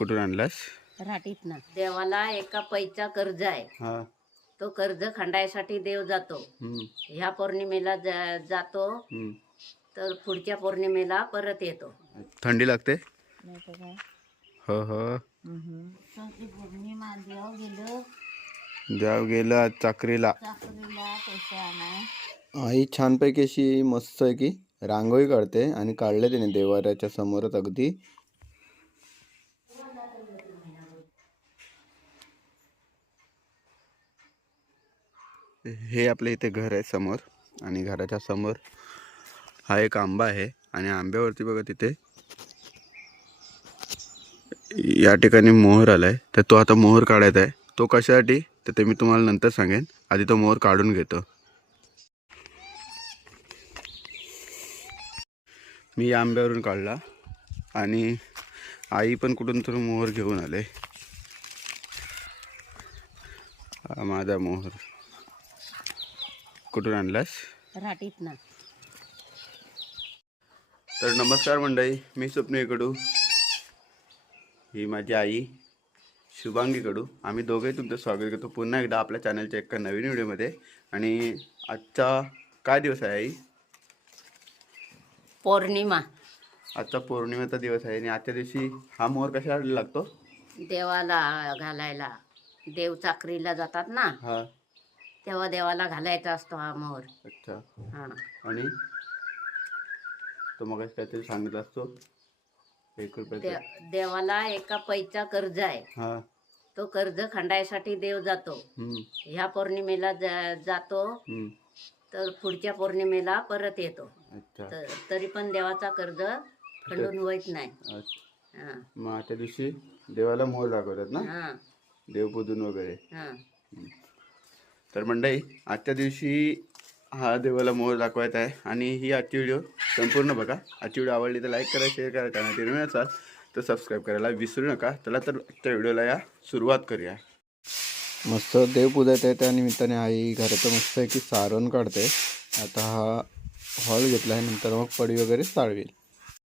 कुठून आणलास? राटीत ना देवाला एका पैचा कर्ज आहे. हा. तो कर्ज खंडायसाठी देव जातो. हम्म, ह्या पौर्णिमेला जा- जातो. हम्म. तर पुढच्या पौर्णिमेला परत येतो. थंडी लागते? हो हो. पौर्णिमा देव गेलो. जाव गेलं आज चाकरीला. आई छानपैकी अशी मस्त आहे की रांगोळी काढते आणि काढले तिने देवाऱ्याच्या समोरच अगदी. हे आपल्या इथे घर आहे समोर आणि घराच्या समोर हा एक आंबा आहे आणि आंब्यावरती बघा तिथे या ठिकाणी मोहर आलाय. तर तो आता मोहर काढायचा आहे. तो कशासाठी? तर ते मी तुम्हाला नंतर सांगेन. आधी तो मोहर काढून घेतो. मी या आंब्यावरून काढला आणि आई पण कुठून तरी मोहर घेऊन आले. माझा मोहर. कुठून आणलास? राटीत ना तर नमस्कार मंडळी मी स्वप्नील कडू ही माझी आई शुभांगी कडू आम्ही दोघे तुमचं स्वागत करतो पुन्हा एकदा आपल्या चॅनलच्या एका नवीन व्हिडिओमध्ये. आणि आजचा काय दिवस आहे आई? पौर्णिमा. आजचा पौर्णिमेचा दिवस आहे आणि आजच्या दिवशी हा मोहर कशासाठी लागतो? देवाला घालायला. देव चाकरीला जातात ना? हा. तेव्हा देवाला घालायचा असतो हा मोहर अच्छा. हा. आणि? तो मग काहीतरी सांगत असतो. एक रुपयाचा. दे- देवाला एका पैचा कर्ज आहे. हा. तो कर्ज खंडायसाठी देव जातो. हम्म, ह्या पौर्णिमेला जा- जातो. हम्म. तर पुढच्या पौर्णिमेला परत येतो. अच्छा. तर तरी पण देवाचा कर्ज खंडून होत नाही. अच्छा. हा. मग आजच्या दिवशी देवाला मोहर दाखवतात ना? हा. देवपूजन वगैरे. हा. तर मंडळी आजच्या दिवशी हा देवाला मोहर दाखवायचा आहे आणि ही आजची व्हिडिओ संपूर्ण बघा. आजची व्हिडिओ आवडली तर लाईक करा शेअर करा चॅनल नवीन असाल तर सबस्क्राईब करायला विसरू नका. चला तर आजच्या व्हिडिओला या सुरुवात करूया. मस्त देवपूजायचं आहे त्या निमित्ताने आई घराचं मस्त आहे की सारण काढते. आता हा हॉल घेतला आहे. नंतर मग पडी वगैरे चाळवेल.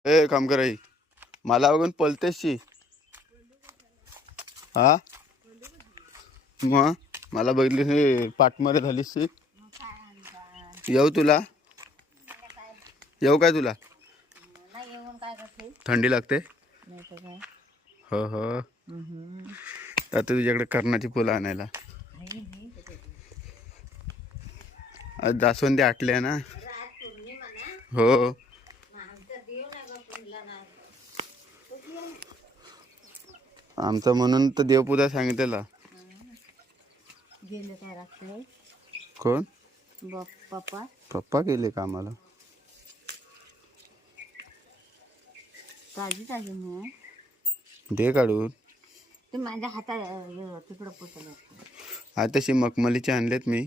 ए काम कराई मला बघून पलतेशी हा? मग? मला बघितली हे पाठमारे झालीस येऊ तुला? येऊ काय तुला? थंडी लागते? हो हो. आता तुझ्याकडे कर्णाची फुलं आणायला. आज जास्वंदी आटले ना? हो. आमचा म्हणून तर देवपूजा सांगितलेला. गेले काय कोण? पप्पा? पप्पा गेले कामाला. नाही दे काढून. ते माझ्या हातात तिकडं पोचलं हा तशी मखमलीचे आणलेत मी.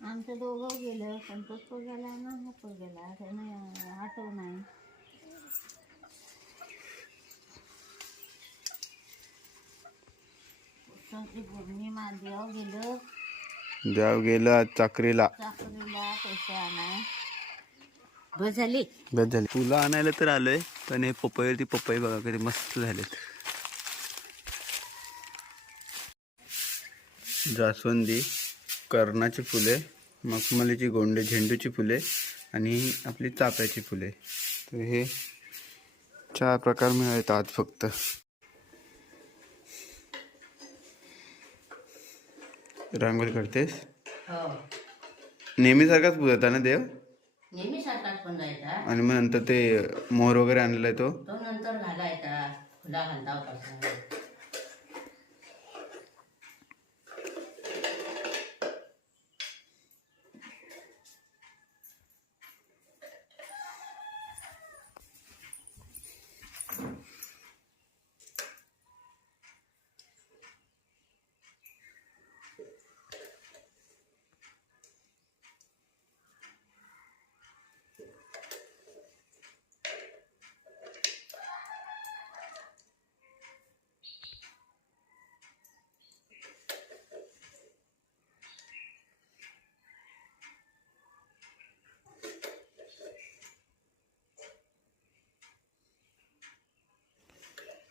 आमचं दोघं गेलं संतोष तो गेला ना हा गेला त्याने आठव नाही पुस्तकाची पौर्णिमा देव गेलो गेलं आज चाकरीला. चाकरीला पैसे आणाय बस झाली. बस झाली फुलं आणायला तर आलोय पण हे पपईवरती पपई बघा कधी मस्त झालेत. जास्वंदी कर्णाची फुले मखमलीची गोंडे झेंडूची फुले आणि आपली चाफ्याची फुले. तर हे चार प्रकार मिळालेत आज फक्त. रांगोळी करतेस? हो. नेहमीसारखाच पूजता ना देव? नेहमी सारखाच पण जायचा आणि मग नंतर ते मोहर वगैरे आणलेला आहे तो? तो नंतर घालायचा घालता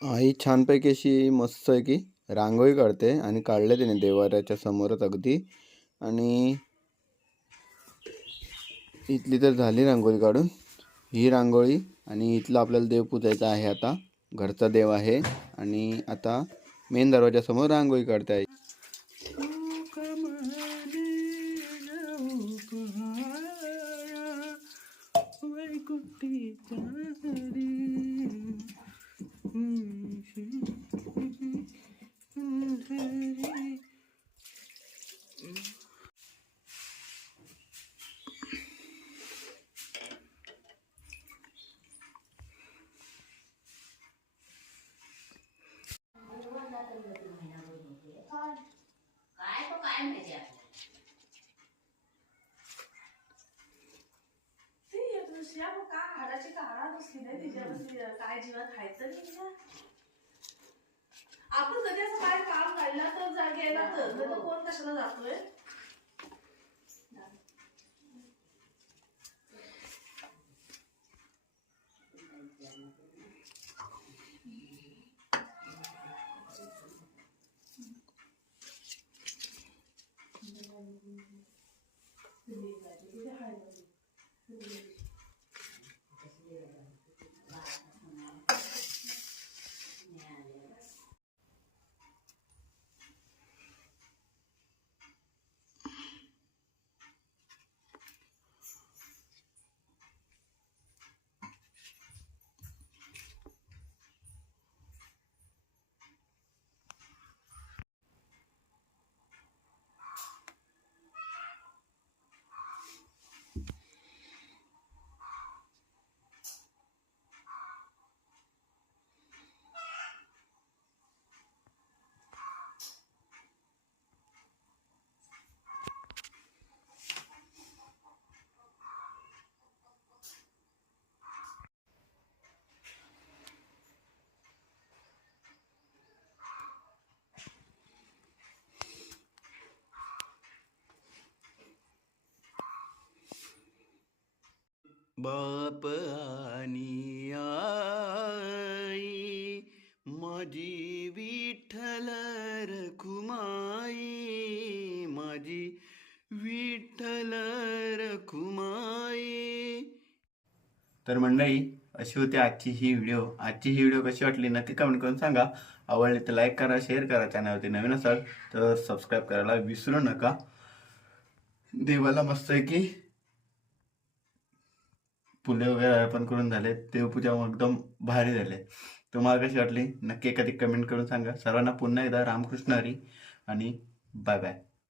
आई छानपैकी अशी मस्त आहे की रांगोळी काढते आणि काढले तिने देवाऱ्याच्या समोरच अगदी. आणि इथली तर झाली रांगोळी काढून. ही रांगोळी आणि इथलं आपल्याला देव पूजायचा आहे आता. घरचा देव आहे आणि आता मेन दरवाजासमोर रांगोळी काढते आई. ती बसली नाही काय जीवन खायचं नाही ना. आपण कधी असं काय काम काढलं तर जा गेला तर. तर कोण कशाला जातोय? बाप आणि आई माझी विठ्ठल रखुमाई माझी विठ्ठल रखुमाई. तर मंडळी अशी होती आजची ही व्हिडिओ. आजची ही व्हिडिओ कशी वाटली नक्की कमेंट करून सांगा. आवडली तर लाईक करा शेअर करा चॅनलवरती नवीन असाल तर सबस्क्राईब करायला विसरू नका. देवाला मस्त आहे की फुले वगैरे अर्पण करून झाले देवपूजा एकदम भारी झाले. तुम्हाला कशी वाटली नक्की एखादी कमेंट करून सांगा. सर्वांना पुन्हा एकदा रामकृष्ण हरी आणि बाय बाय